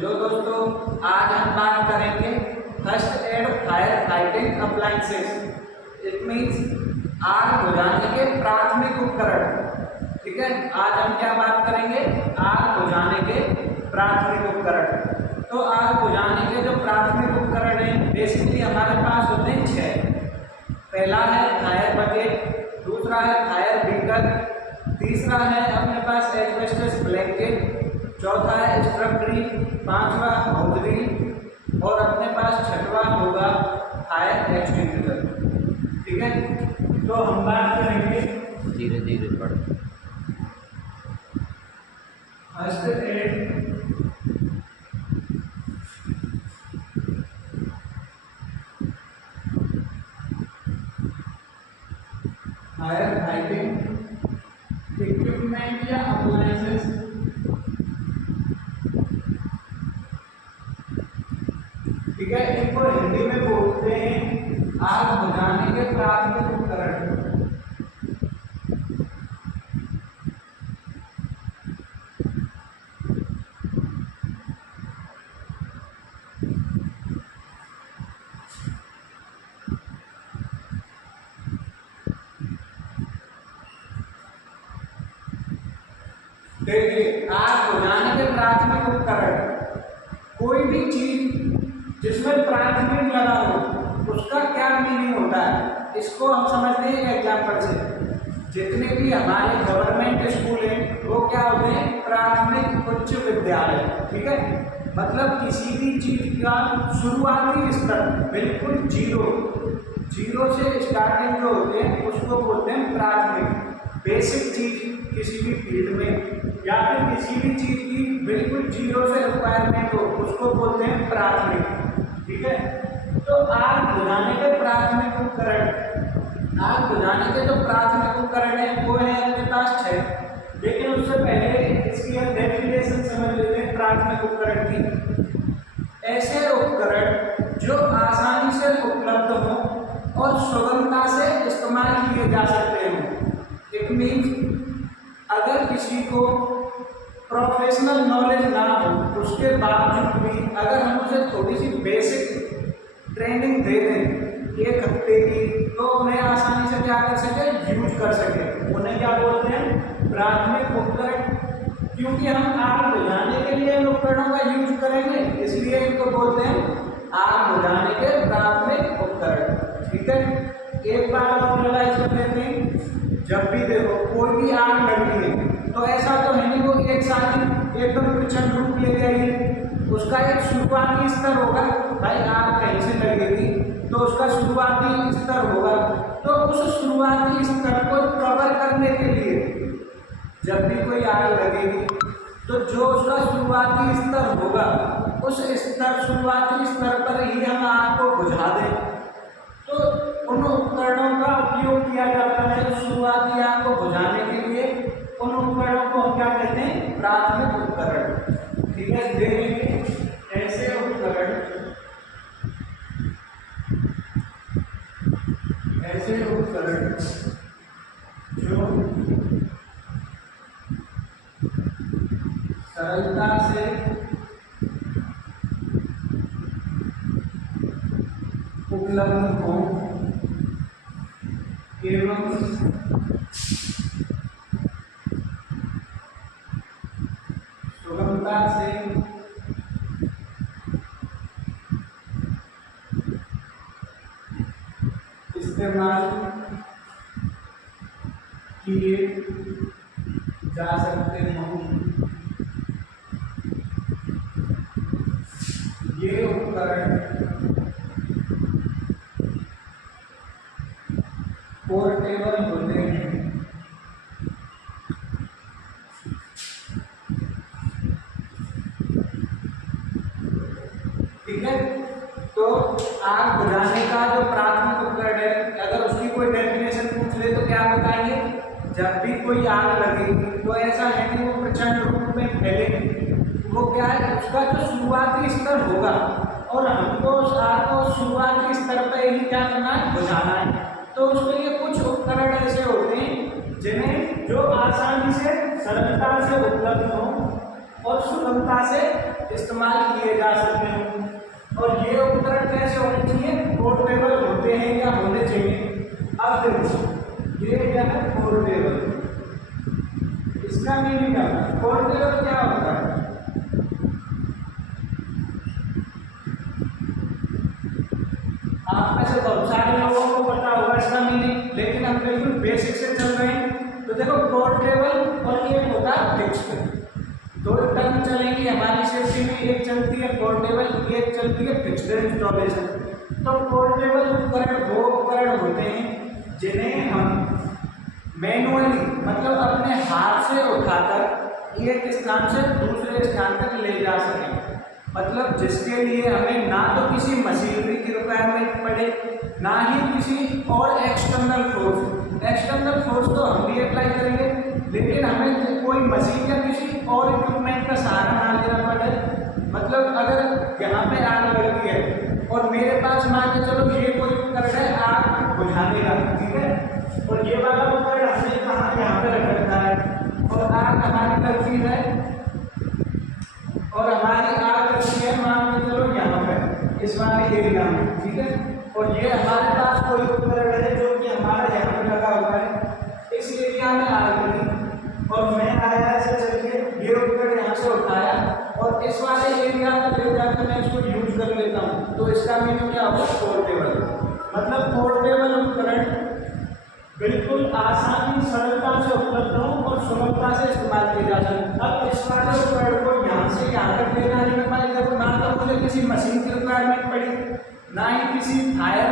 Hello दोस्तों, आज हम बात करेंगे first aid fire fighting appliances. It means आग बुझाने के प्राथमिक उपकरण। ठीक है, आज हम क्या बात करेंगे? आग बुझाने के प्राथमिक उपकरण। तो आग बुझाने के जो प्राथमिक उपकरण हैं बेसिकली हमारे पास होते हैं 6। पहला है फायर बकेट, दूसरा है फायर बीकर, तीसरा है अपने पास एस्बेस्टस ब्लैंकेट, चौथा है स्ट्रप, पांचवा हौजरी और अपने पास छठवा होगा फायर एक्सटिंग्विशर। ठीक है, तो हम बात करेंगे धीरे धीरे पढ़। First aid fire fighting equipment या अप्लायंसेस। ठीक है, इनको हिंदी में बोलते हैं आग बुझाने के प्राथमिक उपकरण। देखिए, आग बुझाने के प्राथमिक उपकरण कोई भी चीज जिसमें प्राथमिक लगा हो उसका क्या मीनिंग होता है, इसको हम समझते हैं एग्जाम्पल से। जितने भी हमारे गवर्नमेंट स्कूल हैं वो क्या होते हैं? प्राथमिक उच्च विद्यालय। ठीक है, मतलब किसी भी चीज का शुरुआती स्तर बिल्कुल जीरो से स्टार्टिंग जो होते हैं उसको बोलते हैं प्राथमिक। बेसिक चीज किसी भी फील्ड में या फिर किसी भी चीज की बिल्कुल जीरो से रिक्वायरमेंट हो उसको बोलते हैं प्राथमिक। ठीक है, तो आग बुझाने के प्राथमिक उपकरण, आग बुझाने के जो प्राथमिक उपकरण है वो है अपने पास 6। लेकिन उससे पहले इसकी हम डेफिनेशन समझ लेते हैं प्राथमिक उपकरण की। ऐसे उपकरण जो आसानी से उपलब्ध हो और सुगमता से इस्तेमाल किए जा सकते हैं। इट मीन्स अगर किसी को प्रोफेशनल नॉलेज ना हो उसके बावजूद भी अगर हम उसे थोड़ी सी बेसिक ट्रेनिंग दे दें 1 हफ्ते की, तो उन्हें आसानी से क्या कर सके? यूज कर सके। उन्हें क्या बोलते हैं? प्राथमिक उपकरण। क्योंकि हम आग बुझाने के लिए इन उपकरणों का यूज करेंगे, इसलिए इनको बोलते हैं आग बुझाने के प्राथमिक उपकरण। ठीक है, एक बार और रियलाइज कर लेते हैं, जब भी देखो कोई भी आग लगनी है तो ऐसा तो है नहीं वो एक साथ ही एकदम प्रचंड रूप ले जाएगी। उसका एक शुरुआती स्तर होगा। भाई आग कहीं से लगेगी तो उसका शुरुआती स्तर होगा, तो उस शुरुआती स्तर को कवर करने के लिए जब भी कोई आग लगेगी तो जो उसका शुरुआती स्तर होगा उस शुरुआती स्तर पर ही हम आग को बुझा दें। तो उन उपकरणों का उपयोग किया जाता है शुरुआती आग को बुझाने के लिए। उन उपकरणों को हम क्या कहते हैं? प्राथमिक उपकरण। ठीक है, देखेंगे ऐसे उपकरण जो सरलता से उपलब्ध हो एवं सुगमता से इस्तेमाल किए जा सकते हैं। ये उपकरण पोर्टेबल होते हैं। ठीक है, तो आग बुझाने का जो प्राथमिक उपकरण है अगर उसकी कोई डेफिनेशन पूछ ले तो क्या बताएंगे? जब भी कोई आग लगेगी तो ऐसा है कि वो प्रचंड रूप में फैलेगी। वो क्या है? उसका जो शुरुआती स्तर होगा और हमको उस आग को शुरुआती स्तर पर ही क्या करना है? बुझाना है। तो उसके लिए कुछ उपकरण ऐसे होते हैं जिन्हें जो आसानी से सरलता से उपलब्ध हो और सुगमता से इस्तेमाल अब देखो ये क्या है पोर्टेबल, इसका मीनिंग क्या है? पोर्टेबल क्या होता है? आप में से बहुत सारे लोगों को पता होगा इसका मीनिंग, लेकिन हम बिल्कुल बेसिक से चल रहे हैं। तो देखो पोर्टेबल और ये होता है फिक्स्ड, दो टर्म चलेंगी हमारी सेफ्टी में, एक चलती है पोर्टेबल, एक चलती है फिक्स्ड इंस्टॉलेशन। तो पोर्टेबल उपकरण वो उपकरण होते हैं जिन्हें हम मैनुअली मतलब अपने हाथ से उठाकर एक स्थान से दूसरे स्थान तक ले जा सकें, मतलब जिसके लिए हमें ना तो किसी मशीनरी की रिक्वायरमेंट पड़े, ना ही किसी और एक्सटर्नल फोर्स। एक्सटर्नल फोर्स तो हम भी अप्लाई करेंगे, लेकिन हमें कोई मशीन या किसी और इक्विपमेंट का सहारा ना लेना पड़े। मतलब अगर यहाँ पे आग लगती है और मेरे पास मान के चलो ये कोई उपकरण है आग बुझाने का, ठीक है, और ये वाला उपकरण हमने कहाँ यहाँ पे रख रखा है, और आग हमारी लगती है और हमारी आग लगती है मान के चलो यहाँ पे इस वाले एरिया में, ठीक है, और ये हमारे पास कोई उपकरण है जो कि हमारा यहाँ पे लगा हुआ है, इस एरिया में आग लगी और मैं आया ऐसे चल के ये उपकरण यहाँ से उठाया और इस वाले एरिया में ले जाकर मैं इसको यूज कर लेता हूँ। तो इसका मीनिंग क्या होगा? पोर्टेबल। मतलब पोर्टेबल उपकरण बिल्कुल आसानी सरलता से उपलब्ध हो और सुलभता से इस्तेमाल किए जा सकते। अब इस वाले उपकरण को यहाँ से यहाँ तक ले जाने में पहले देखो ना तो मुझे किसी मशीन की रिक्वायरमेंट पड़ी, ना ही किसी फायर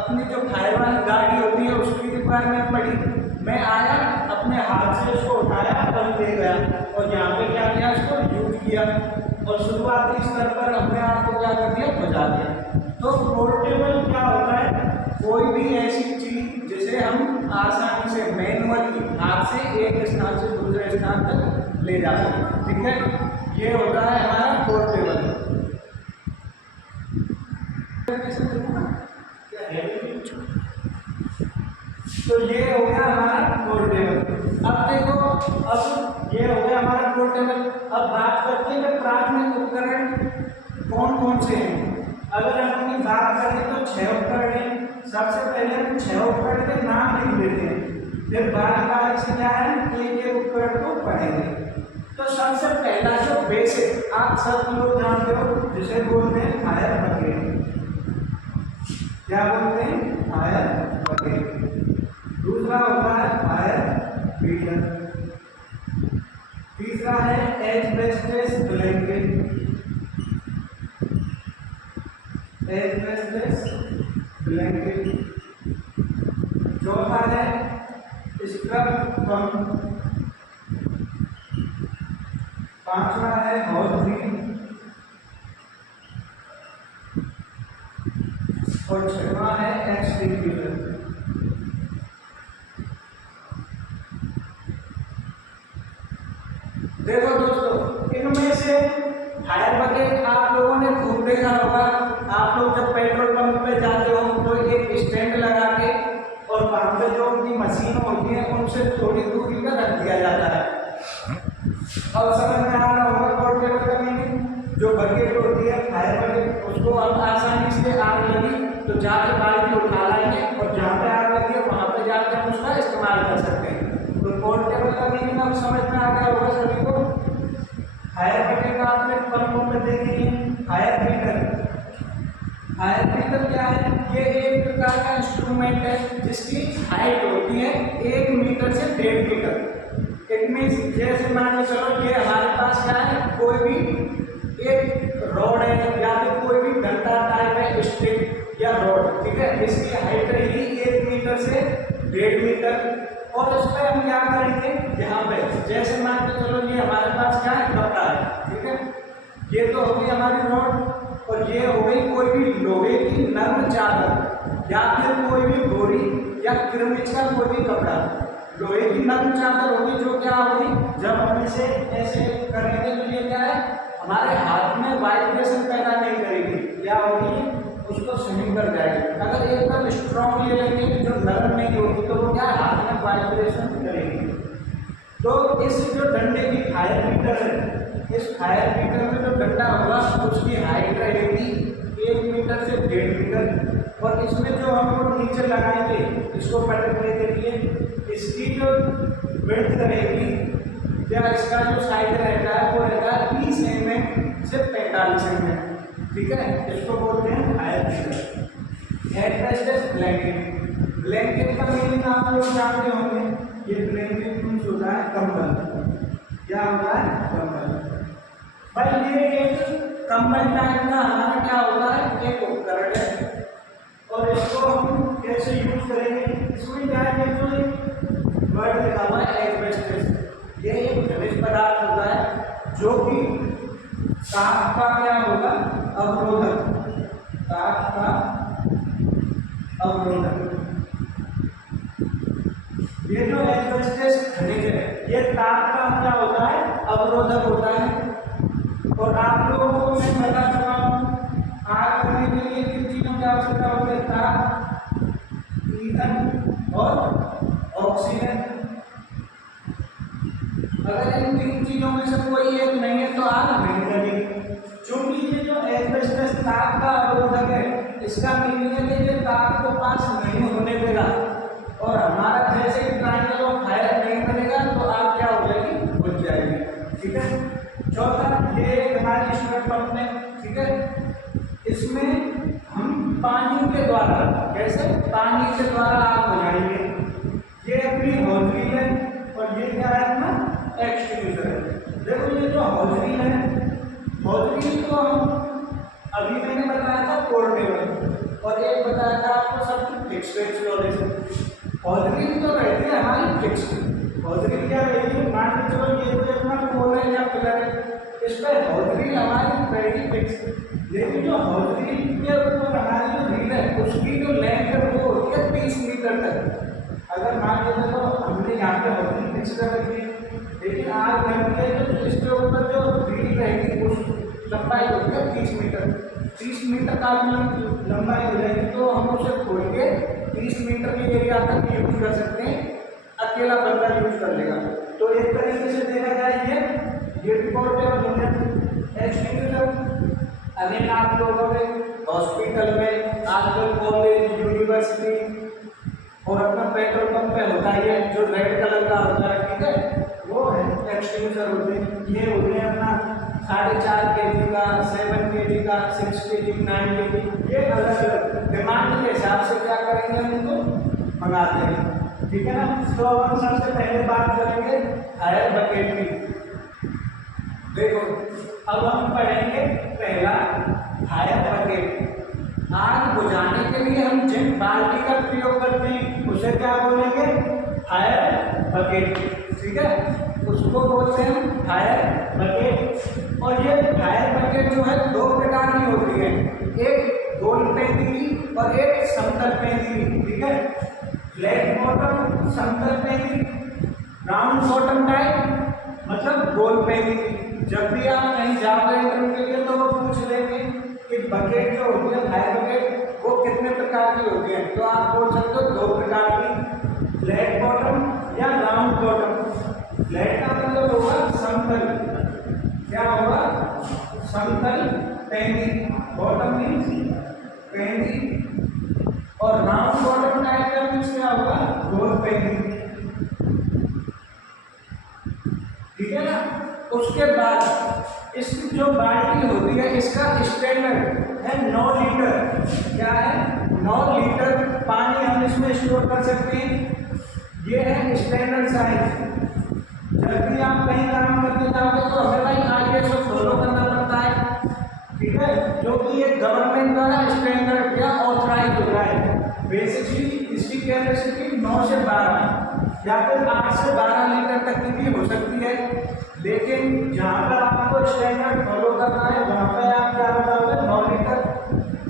अपनी जो फायर वाली गाड़ी होती है उसकी रिक्वायरमेंट पड़ी। मैं आया अपने हाथ से इसको उठाया और ले गया और यहाँ पे क्या किया, इसको यूज किया और शुरुआती स्तर पर अपने आप को क्या कर दिया, बचा दिया। तो पोर्टेबल क्या होता है? कोई भी ऐसी चीज जिसे हम आसानी से मैनुअली हाथ से एक स्थान से दूसरे स्थान तक ले जा सकें, ठीक है, ये होता है हमारा पोर्टेबल। तो ये हो गया हमारा पोर्टेबल। अब देखो, अब ये हो गया हमारा पोर्टेबल। अब बात करते हैं प्राथमिक उपकरण कौन कौन से हैं। अगर हम अपनी बात करें तो 6 उपकरण हैं। सबसे पहले हम 6 उपकरण के नाम लिख लेते हैं, फिर बारी से क्या है एक एक उपकरण को पढ़ेंगे। तो सबसे पहला जो बेसिक आप सब लोग जानते हो जिसे बोलते हैं फायर ब्रिगेड। क्या बोलते हैं? Fire brigade. दूसरा होता है फायर बीटर। तीसरा है एस्बेस्टस ब्लैंकेट। Asbestos blanket. चौथा है स्क्रब पंप। पांचवा है हॉट व्हील और छठवां है एक्सटिंग्विशर। देखो दोस्तों, इनमें से फायर ब्रिगेड आप लोगों ने खूब देखा होगा। आप लोग जब पेट्रोल पंप पे जाते हो तो एक स्टैंड लगा के और वहां पे जो उनकी मशीन होती है उनसे थोड़ी दूरी पर रख दिया जाता है। अब समझ में आ रहा होगा पोर्टेबल का मीनिंग। जो बकेट होती है फायर ब्रिगेड, उसको अब आसानी से आग लगी तो जाके बाल्टी उठा लाएंगे और जहाँ पे आग लगी है वहाँ पे जाकर हम उसका इस्तेमाल कर सकते हैं। तो पोर्टेबल का मीनिंग अब समझ में आ गया होगा सभी को। फायर ब्रिगेड आपने पंपों में देखी है। फायर ब्रीडर, फायर ब्रीडर क्या है? ये एक प्रकार का इंस्ट्रूमेंट है जिसकी हाइट होती है 1 मीटर से 1.5 मीटर। इट मीन्स जैसे मान लो चलो ये हमारे पास क्या है, कोई भी एक रॉड है या फिर कोई भी डंडा टाइप है, स्टिक या रॉड, ठीक है, इसकी हाइट रहेगी 1 मीटर से 1.5 मीटर। और उस पर हम क्या करेंगे, यहाँ पे जैसे मान के चलो ये हमारे पास क्या है, कपड़ा है, ठीक है, ये तो हो गई हमारी रॉड और ये हो गई कोई भी लोहे की नर्म चादर या फिर कोई भी बोरी या किरमिच का कोई भी कपड़ा। लोहे की नर्म चादर होगी जो क्या होगी, जब हम इसे ऐसे करेंगे तो ये क्या है, हमारे हाथ में वाइब्रेशन पैदा नहीं करेगी, क्या होगी, उसको स्विमिंग कर जाएगी। अगर एकदम स्ट्रॉन्ग ले लेंगे जो नरम नहीं होगी तो वो क्या हाथ में वाइब्रेशन करेगी। तो इस जो डंडे की फायर बीटर है, इस फायर बीटर में जो डंडा होगा उसकी हाइट रहेगी 1 मीटर से 1.5 मीटर और इसमें जो हम लोग नीचे लगाएंगे इसको पटकने के लिए, इसकी जो विड्थ रहेगी या इसका जो साइज रहता है वो रहता है 30 mm से 45 mm, ठीक है। इसको बोलते हैं हायर शीटर। एडजस्टेड ब्लैंकेट, ब्लैंकेट का मीनिंग आप लोग जानते होंगे, ये ब्लैंकेट मीन्स होता है कंबल, क्या होता है कंबल। भाई ये एक कंबल टाइप का हमारा क्या होता है, एक उपकरण है और इसको हम कैसे यूज करेंगे, इसमें क्या है, जो वर्ड लिखा हुआ है एस्बेस्टस, ये एक खनिज पदार्थ होता है जो कि ताप का क्या होगा, अवरोधक, ताप का अवरोधक। ये जो एस्बेस्टस खनिज है ये ताप का क्या होता है, अवरोधक होता है। और आप लोगों को मैं बता चुका हूँ, आग करने के लिए किन चीजों की आवश्यकता होती है, ताप, ईंधन और ऑक्सीजन। अगर इन तीन चीजों में से कोई एक नहीं है तो आग नहीं लगेगी। क्योंकि ये जो एस्बेस्टस ताप का अवरोधक है, इसका मीनिंग है कि ये ताप को पास नहीं होने देगा और हमारा जैसे ही ट्रायंगल ऑफ फायर नहीं बनेगा तो आग क्या हो जाएगी, बुझ जाएगी, ठीक है। चौथा, ये हमारी स्टोरेज पंप में, ठीक है, इसमें हम पानी के द्वारा, कैसे, पानी के द्वारा आग बुझाएंगे। ये अपनी हॉजरी है और ये क्या है अपना एक्सटिंग्विशर है। देखो ये जो हॉजरी है, हॉजरी को हम अभी मैंने बताया था पोर्टेबल और एक बताया था आपको सब फिक्स्ड एक्सप्लोरेशन। हॉजरी तो रहती है हमारी फिक्स्ड, हॉजरी क्या रहती है, मान के चलो ये तो अपना पोल है या पिलर है, इस पर हॉजरी हमारी पहली फिक्स। लेकिन जो हॉजरी के ऊपर हमारी जो रील है उसकी जो लेंथ है वो होती है 30 मीटर तक। अगर मान लीजिए तो हमने यहाँ पे हॉजरी फिक्स कर रखी है, लेकिन आग लगती है तो इसके ऊपर जो रील रहेगी उस लंबाई होती है 30 मीटर। 30 मीटर का लंबाई हो जाएगी तो हम उसे खोल के 30 मीटर के एरिया तक यूज कर सकते हैं, अकेला बंदा यूज कर लेगा। तो एक तरीके से देखा जाए ये पोर्टेबल एक्सटिंग्विशर। अगेन आप लोगों ने हॉस्पिटल में आजकल कॉलेज, यूनिवर्सिटी और अपना पेट्रोल पंप पे होता है जो रेड कलर का होता है, ठीक है, वो है एक्सटिंग्विशर होते हैं। ये होते हैं अपना 4.5 kg का, 7 kg का, 6 kg, 9 kg, ये अलग अलग डिमांड के हिसाब से क्या करेंगे हम इनको मंगाते हैं, ठीक है ना। तो हम सबसे पहले बात करेंगे फायर बकेट की। देखो अब हम पढ़ेंगे पहला फायर बकेट। आग बुझाने के लिए हम जिन बाल्टी का प्रयोग करते हैं उसे क्या बोलेंगे, फायर बकेट, ठीक है, उसको बोलते हैं फायर बकेट। और ये फायर बकेट जो है दो प्रकार की होती है, एक गोल पेंदी और एक समतल पेंदी, ठीक है। फ्लैट बॉटम समतल पेंदी, राउंड बॉटम टाइप मतलब गोल पेंदी। जब भी आप कहीं जाओगे इंटरव्यू के लिए तो वो पूछ लेंगे कि बकेट जो होती है फायर बकेट वो कितने प्रकार की होती है, तो आप बोल सकते हो दो प्रकार की, फ्लैट बॉटम या राउंड बॉटम। फ्लैट का मतलब होगा समतल, क्या होगा, समतल पेंदी, बॉटम मीन्स पेंदी, और राउंड बॉटम टाइप का मीन्स क्या होगा, गोल पेंदी, ठीक है ना। उसके बाद इस जो बाल्टी होती है इसका स्टैंडर्ड है 9 लीटर, क्या है 9 लीटर पानी हम इसमें स्टोर कर सकते हैं। ये है स्टैंडर्ड साइज। जब भी आप कहीं काम करते जाओगे तो हमें भाई ISO फॉलो करना पड़ता है, ठीक है, जो कि एक गवर्नमेंट द्वारा स्टैंडर्ड या ऑथराइज होता है। बेसिकली इसकी कैपेसिटी 9 से 12 या फिर 8 से 12 लीटर तक की भी हो सकती है, लेकिन जहाँ पर आपको स्टैंडर्ड फॉलो करना है वहाँ पर आप क्या बताओगे 9 लीटर,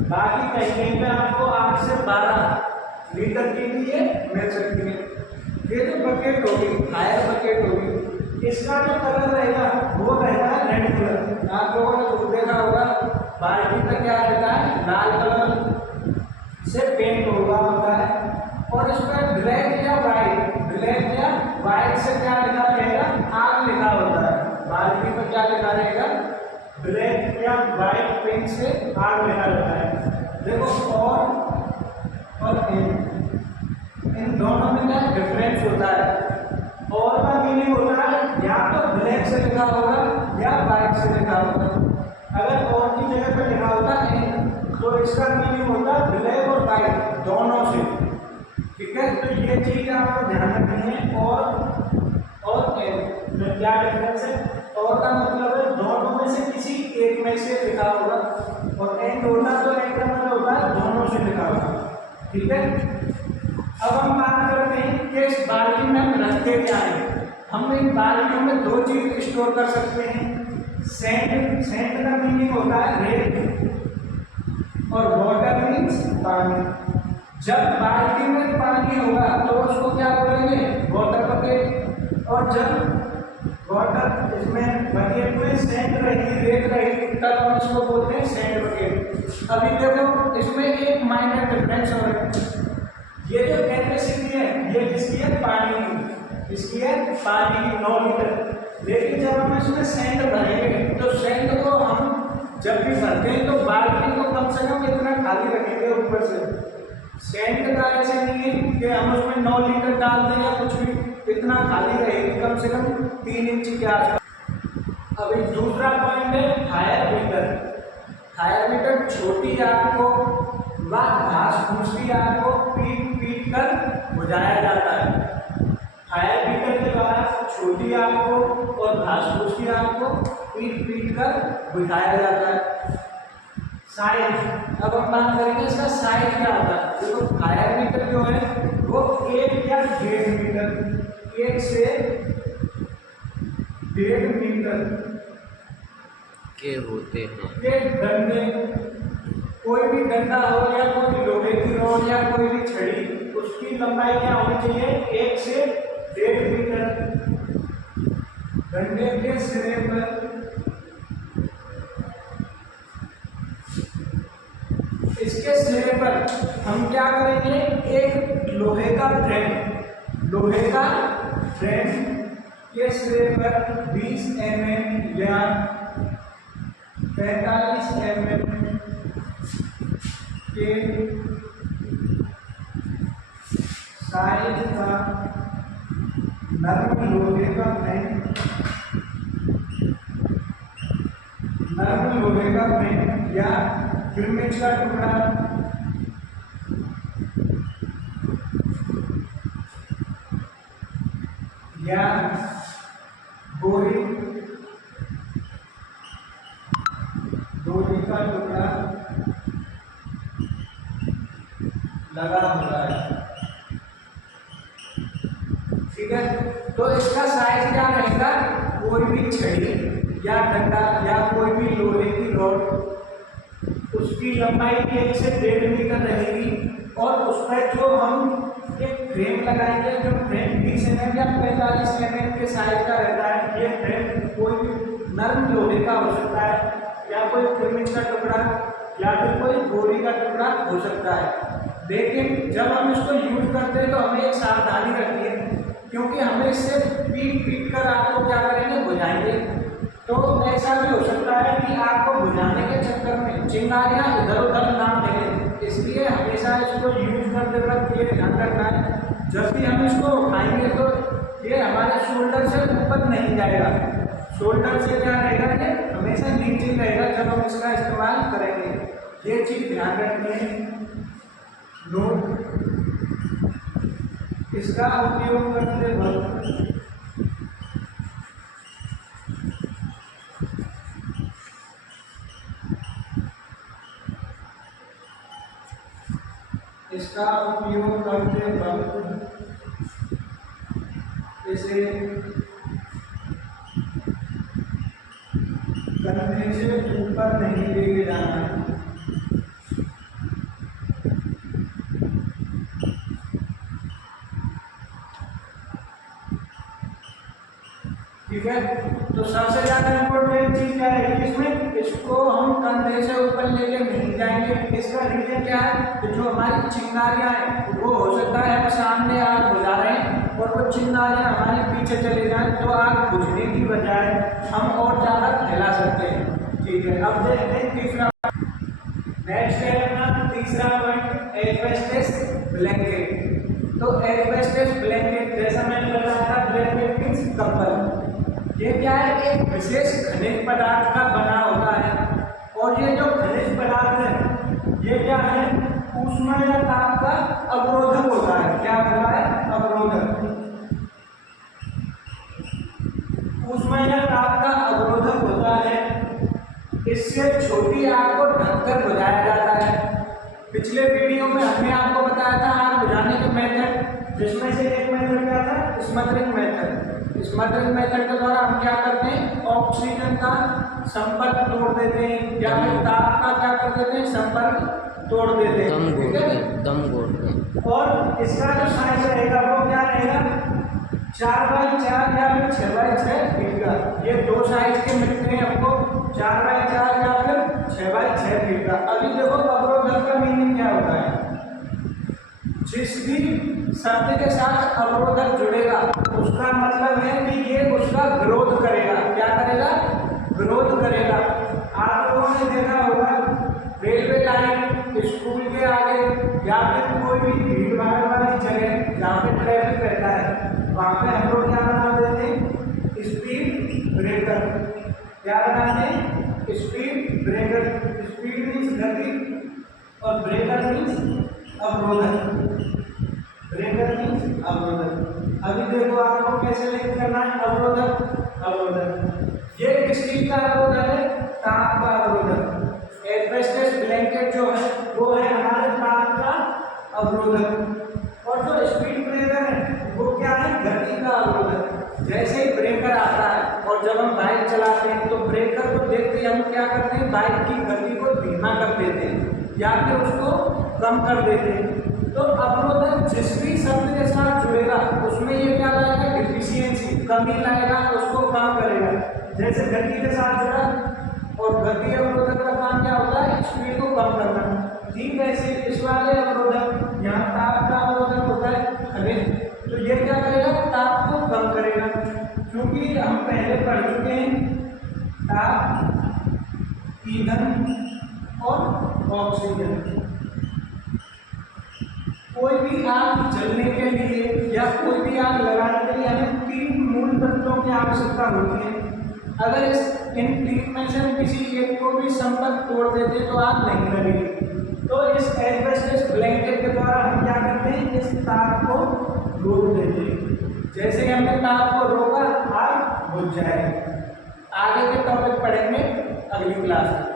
बाकी कहीं कहीं पे आपको 8 से 12 लीटर की भी ये मिल सकती है। ये जो बकेट होगी फायर बकेट होगी, इसका जो कलर रहेगा वो रहता है रेड कलर। आप लोगों ने खुद देखा होगा बाल्टी का क्या रहता है, लाल कलर से पेंट होता है और इस पर ब्लैक या वाइट से क्या लिखा रहेगा, आग लिखा होता है। बाल्टी पर क्या लिखा रहेगा, ब्लैक या वाइट पेंट से आग लिखा रहता है। देखो और और एन, इन दोनों में क्या डिफरेंस होता है। और का मीनिंग होता है या तो ब्लैक से लिखा होगा या वाइट से लिखा होगा। अगर और की जगह पर लिखा होता एन तो इसका मीनिंग होता ब्लैक और वाइट दोनों से, ठीक है। तो ये चीज आपको ध्यान रखनी है। और एन में क्या डिफरेंस है। और का मतलब है दोनों में से किसी एक में से लिखा होगा, और एन होता तो एन का मतलब होता है दोनों से लिखा होगा, ठीक है। अब हम बात करते हैं कि इस बाल्टी में हम रखते क्या है। हम इन बाल्टियों में दो चीज स्टोर कर सकते हैं। सेंट का मीनिंग होता है रेत और वाटर मीन्स पानी। जब बाल्टी में पानी होगा तो उसको क्या बोलेंगे, वाटर बकेट। और जब वाटर इसमें बकेट में सेंट रही, रेत रही, तब हम इसको बोलते हैं सेंट बकेट। अभी देखो इसमें एक माइनर डिफरेंस हो रहा है। ये जो कैपेसिटी है ये किसकी है, पानी की, इसकी है पानी की 9 लीटर। लेकिन जब हम इसमें सेंट भरेंगे तो सेंट को हम जब भी भरते हैं तो बाल्टी को कम से कम इतना खाली रखेंगे ऊपर से। सेंट का ऐसे नहीं है कि हम उसमें 9 लीटर डाल दें या कुछ भी, इतना खाली रहेगी कम से कम 3 इंच के आसपास। अभी दूसरा पॉइंट है फायर मीटर। फायर मीटर छोटी आग को व घास फूस की आग को पीट कर बुझाया जाता है। फायर मीटर के द्वारा छोटी आग को और घास फूस की आग को पीट कर बुझाया जाता है। साइज, अब हम बात करेंगे इसका साइज क्या होता है। देखो फायर मीटर जो है वो 1 या 1.5 मीटर, 1 से 1.5 मीटर के होते हैं। ये डंडे, कोई भी डंडा हो या कोई लोहे की रॉड या कोई भी छड़ी, उसकी लंबाई क्या होनी चाहिए, 1 से 1.5 मीटर। डंडे के सिरे पर इसके सिरे पर हम क्या करेंगे, एक लोहे का फ्रेम के सिरे पर 20 mm या 45 mm के साइज का नरम लोहे का फ्रेम या सिरमिच का टुकड़ा या बोरी का टुकड़ा लगा होता है, ठीक है। तो इसका साइज क्या रहेगा, कोई भी छड़ी या डंडा या कोई भी लोहे की रॉड, उसकी लंबाई 1 से 1.5 मीटर रहेगी। और उस पर जो हम एक फ्रेम लगाएंगे, जो फ्रेम 20 mm या 45 mm के साइज का रहता है। ये फ्रेम कोई भी नरम लोहे का हो सकता है या कोई सिरमिच का टुकड़ा या फिर कोई बोरी का टुकड़ा हो सकता है। लेकिन जब हम इसको यूज करते हैं तो हमें एक सावधानी रखनी है, क्योंकि हमें इससे पीट कर आपको क्या करेंगे, बुझाएंगे। तो ऐसा भी हो सकता है कि आपको बुझाने के चक्कर में चिंगारियाँ इधर उधर ना फैलें, इसलिए हमेशा इसको यूज करते वक्त ये ध्यान रखना है, जब भी हम इसको उठाएंगे तो ये हमारे शोल्डर से ऊपर नहीं जाएगा। शोल्डर से क्या रहेगा, ये हमेशा नीचे रहेगा जब हम इसका इस्तेमाल करेंगे। ये चीज़ ध्यान रखनी है। नोट, इसका उपयोग करते वक्त इसे कंधे से ऊपर नहीं लेके जाना है। ठीक है। तो सबसे ज्यादा इम्पोर्टेंट चीज क्या है इसमें, इसको हम कंधे से ऊपर लेके नहीं जाएंगे। इसका रीजन क्या है, तो जो हमारी चिंगारियां हैं वो हो सकता है हम सामने आग बुझा रहे हैं और वो चिंगारियां हमारे पीछे चले जाएं तो आग बुझने की बजाय हम और ज्यादा फैला सकते हैं। ठीक है, अब देखते हैं तीसरा। नेक्स्ट है अपना तीसरा पॉइंट, एस्बेस्टस। ब्लैंकेट। तो एस्बेस्टस ब्लैंकेट, जैसा मैंने बताया था, ब्लैंकेट मीन्स कंबल। ये क्या है, एक विशेष खनिज पदार्थ का बना होता है, और ये जो खनिज पदार्थ है ये क्या है, ऊष्मा या ताप का अवरोधक होता है। क्या होता है, अवरोधक। ऊष्मा या ताप का अवरोधक होता है। इससे छोटी आग को ढककर बुझाया जाता है। पिछले वीडियो में हमने आपको बताया था आग बुझाने के मेथड, जिसमें से एक मेथड क्या था, स्मदरिंग मेथड। स्मदरिंग मेथड के द्वारा हम क्या करते हैं, ऑक्सीजन का संपर्क तोड़ देते हैं, या फिर ताप का क्या कर देते हैं, संपर्क तोड़ देते हैं। ठीक है, दम घोटते। और इसका जो साइज रहेगा वो क्या रहेगा, 4x4 या फिर 6x6 फीट का। ये दो साइज के मिलते हैं हमको, 4x4 या फिर 6x6 फीट का। अभी देखो अवरोधक का मीनिंग क्या होता है, जिस भी शब्द के साथ अवरोधक जुड़ेगा उसका मतलब है कि ये उसका विरोध करेगा। क्या करेगा, विरोध करेगा। आप लोगों ने देखा होगा रेलवे लाइन, स्कूल के आगे, या फिर कोई भी भीड़ भाड़ वाली जगह जहाँ पे ट्रैफिक रहता है, वहाँ पे हम लोग क्या बना देते हैं, स्पीड ब्रेकर। क्या बनाते हैं, स्पीड ब्रेकर। स्पीड मीन्स गति और ब्रेकर मीन्स अवरोधक। ब्रेकर मीन्स अवरोधक। अभी देखो आपको कैसे लिंक करना है, अवरोधक, अवरोधक। ये किस चीज का अवरोधक है, ताप का अवरोधक। एस्बेस्टस ब्लैंकेट जो है वो है हमारे ताप का अवरोधक। और जो स्पीड ब्रेकर है वो क्या है, गति का अवरोधक। जैसे ही ब्रेकर आता है और जब हम बाइक चलाते हैं तो ब्रेकर को देखते ही हम क्या करते हैं, बाइक की गति को धीमा कर देते हैं या फिर उसको कम कर देते हैं। तो अवरोधक जिस भी शब्द के साथ जुड़ेगा उसमें ये क्या लाएगा, डिफिशियंसी, कमी लाएगा, उसको कम करेगा। जैसे गति के साथ जुड़ा, और गति अवरोधक का काम क्या होता है, स्पीड को कम करना। ठीक है, इस वाले अवरोधक, यहाँ ताप का अवरोधक होता है खनिज, तो ये क्या करेगा, ताप को कम करेगा। क्योंकि हम पहले पढ़ चुके हैं ताप, ईंधन और ऑक्सीजन। कोई भी आग जलने के लिए या कोई भी आग लगाने के लिए हमें 3 मूल तत्वों की आवश्यकता होती है। अगर इन 3 में से हम किसी एक को भी संपर्क तोड़ देते तो आग नहीं लगेगी। तो इस एस्बेस्टस ब्लैंकेट के द्वारा हम क्या करते हैं, इस ताप को रोक देते हैं। जैसे हमने ताप को रोका, आग बुझ जाएगी। आगे के टॉपिक पढ़ेंगे अगली क्लास में।